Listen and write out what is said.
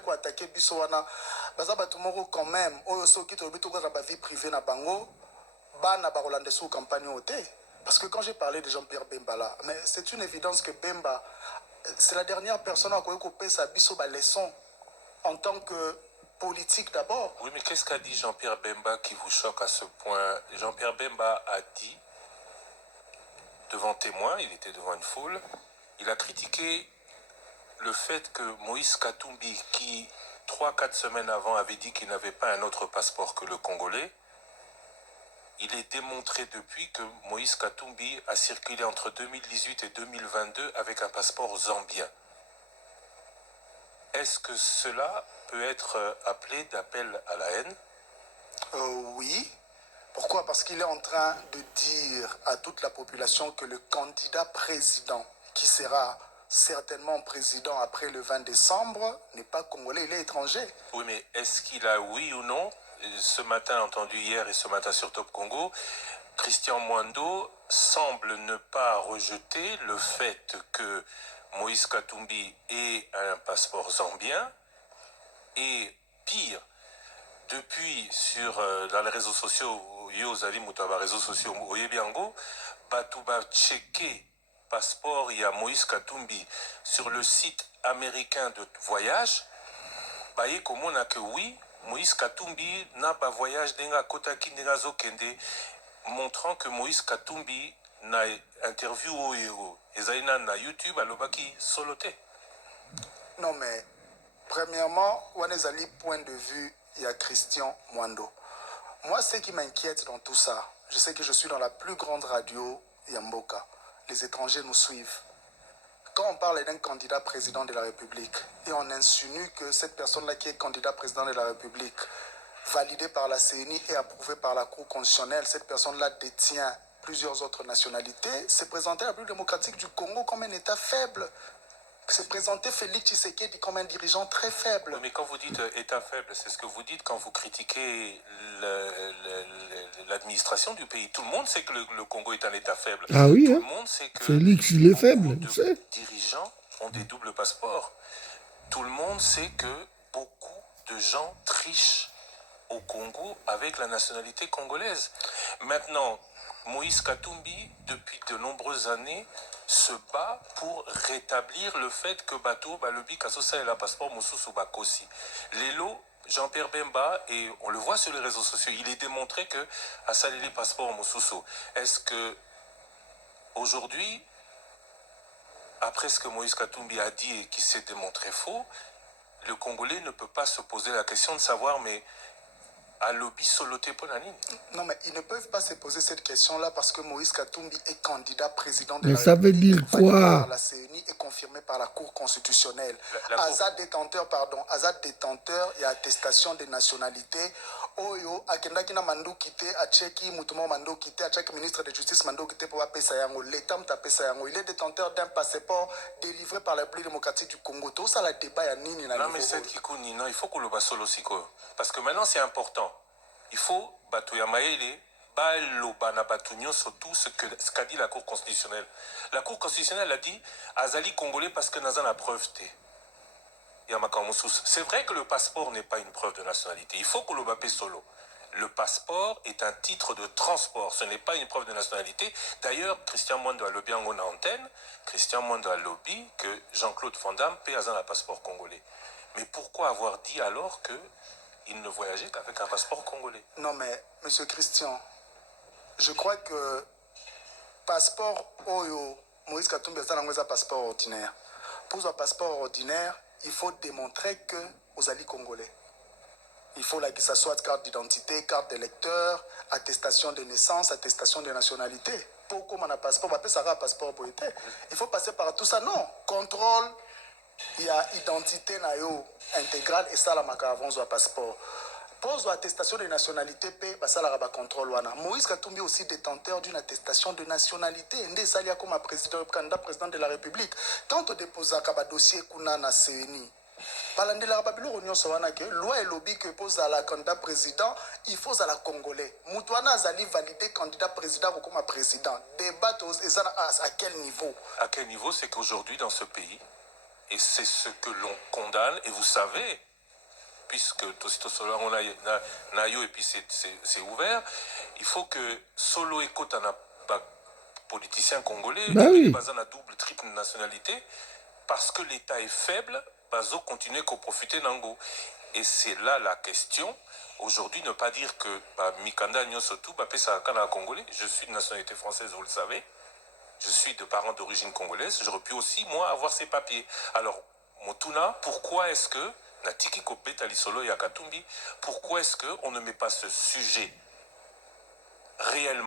ko attaquer biso wana baza bato moko quand même oyo soki to bito ko za ba vie privée na bango bana ba rolande sous campagne ote parce que quand j'ai parlé de Jean-Pierre Bemba là mais c'est une évidence que Bemba c'est la dernière personne à ko pesa biso ba leçon en tant que politique d'abord. Oui, mais qu'est-ce qu'a dit Jean-Pierre Bemba qui vous choque à ce point? Jean-Pierre Bemba a dit devant témoins, il était devant une foule, il a critiqué le fait que Moïse Katumbi, qui 3-4 semaines avant avait dit qu'il n'avait pas un autre passeport que le congolais, il est démontré depuis que Moïse Katumbi a circulé entre 2018 et 2022 avec un passeport zambien. Est-ce que cela peut être appelé d'appel à la haine? Oui. Pourquoi? Parce qu'il est en train de dire à toute la population que le candidat président, qui sera certainement président après le 20 décembre, n'est pas congolais, il est étranger. Oui, mais est-ce qu'il a, oui ou non, ce matin entendu hier et ce matin sur Top Congo, Christian Mwando semble ne pas rejeter le fait que Moïse Katumbi ait un passeport zambien et pire, depuis dans les réseaux sociaux, Yozali Moutaba réseaux sociaux, Oyebiango, Batouba checké passeport il y a Moïse Katumbi sur le site américain de voyage, baye komona que oui, Moïse Katumbi n'a pas voyage denga kotaki denga zokende, montrant que Moïse Katumbi n'a interview oyo ezaina na YouTube alobaki soloté. Non mais premièrement, Wanezali point de vue, il y a Christian Mwando. Moi, ce qui m'inquiète dans tout ça, je sais que je suis dans la plus grande radio Yamboka. Les étrangers nous suivent. Quand on parle d'un candidat président de la République et on insinue que cette personne-là qui est candidat président de la République, validé par la CENI et approuvé par la Cour constitutionnelle, cette personne-là détient plusieurs autres nationalités, c'est présenter la République démocratique du Congo comme un État faible. C'est présenter Félix Tshisekedi comme un dirigeant très faible. Oui, mais quand vous dites État faible, c'est ce que vous dites quand vous critiquez l'administration du pays. Tout le monde sait que le Congo est un État faible. Ah oui, tout hein? le monde sait que Félix, il est faible, les dirigeants ont des doubles passeports. Tout le monde sait que beaucoup de gens trichent au Congo avec la nationalité congolaise. Maintenant, Moïse Katumbi, depuis de nombreuses années, se bat pour rétablir le fait que Bato, Balobi, Kasosa et la passeport Moussousou Bakosi. Lélo, Jean-Pierre Bemba, et on le voit sur les réseaux sociaux, il est démontré que Assalili passeport Moussousou. Est-ce que aujourd'hui, après ce que Moïse Katumbi a dit et qui s'est démontré faux, le Congolais ne peut pas se poser la question de savoir, mais à lobby soloté Ponanine. Non, mais ils ne peuvent pas se poser cette question-là parce que Moïse Katumbi est candidat président de mais la ça veut République. dire quoi? Par la CENI et confirmé par la Cour constitutionnelle. La Cour... Azad détenteur, il y a attestation de nationalité. Oyo, akendaki na mandu kité, acheki, moutouma mandu kité, acheki ministre de justice mandu kité pour apesa yango. L'État m'a pesa yango. Il est détenteur d'un passeport délivré par la République démocratique du Congo. Tout ça, la débat, il y a nini na non, mais c'est Kikouni, non, il faut qu'on le basse solo siko. Parce que maintenant, c'est important. Il faut Batouya Maele, Baloba na Batunyo, surtout ce qu'a dit la Cour constitutionnelle. La Cour constitutionnelle a dit Azali Congolais parce que Nazan a preuve T. C'est vrai que le passeport n'est pas une preuve de nationalité. Il faut qu'on le bappe solo. Le passeport est un titre de transport. Ce n'est pas une preuve de nationalité. D'ailleurs, Christian Mwando a lobby en antenne. Christian Mwando a lobby que Jean-Claude Van Damme paie un passeport congolais. Mais pourquoi avoir dit alors qu'il ne voyageait qu'avec un passeport congolais? Non, mais, monsieur Christian, je crois que passeport Oyo, Moïse Katumbi a un passeport ordinaire. Pour un passeport ordinaire, il faut démontrer que vous allez congolais. Il faut que ça soit carte d'identité, carte d'électeur, attestation de naissance, attestation de nationalité. Pourquoi on a un passeport? On ça un passeport pour être. Il faut passer par tout ça. Non. Contrôle, il y a identité intégrale et ça, la maca avant un passeport. Pose attestation de nationalité, ça la contrôle. Moïse Katumbi aussi détenteur d'une attestation de nationalité. Ndé Salia comme candidat président de la République. Quand on dépose un dossier qu'on a na CENI, Balande la Babylone Union Sawana que loi et lobby que pose à la candidat président, il faut à la Congolais. Moutouana Zali validé candidat président ou comme président. Débat à quel niveau? À quel niveau? C'est qu'aujourd'hui dans ce pays, Et c'est ce que l'on condamne. Et vous savez, puisque Tosito Solar, on a Nayo et puis c'est ouvert, il faut que Solo Eko politicien congolais, Bah oui. basé na double, triple nationalité, parce que l'État est faible, bazo continuer qu'au profiter d'Ango. Et c'est là la question. Aujourd'hui, ne pas dire que Mikanda Nyosotu, ça congolais, je suis de nationalité française, vous le savez. Je suis de parents d'origine congolaise, j'aurais pu aussi, moi, avoir ces papiers. Alors, Motuna, pourquoi est-ce que, Natiki Kopeta Lisolo Yakatumbi, pourquoi est-ce qu'on ne met pas ce sujet réellement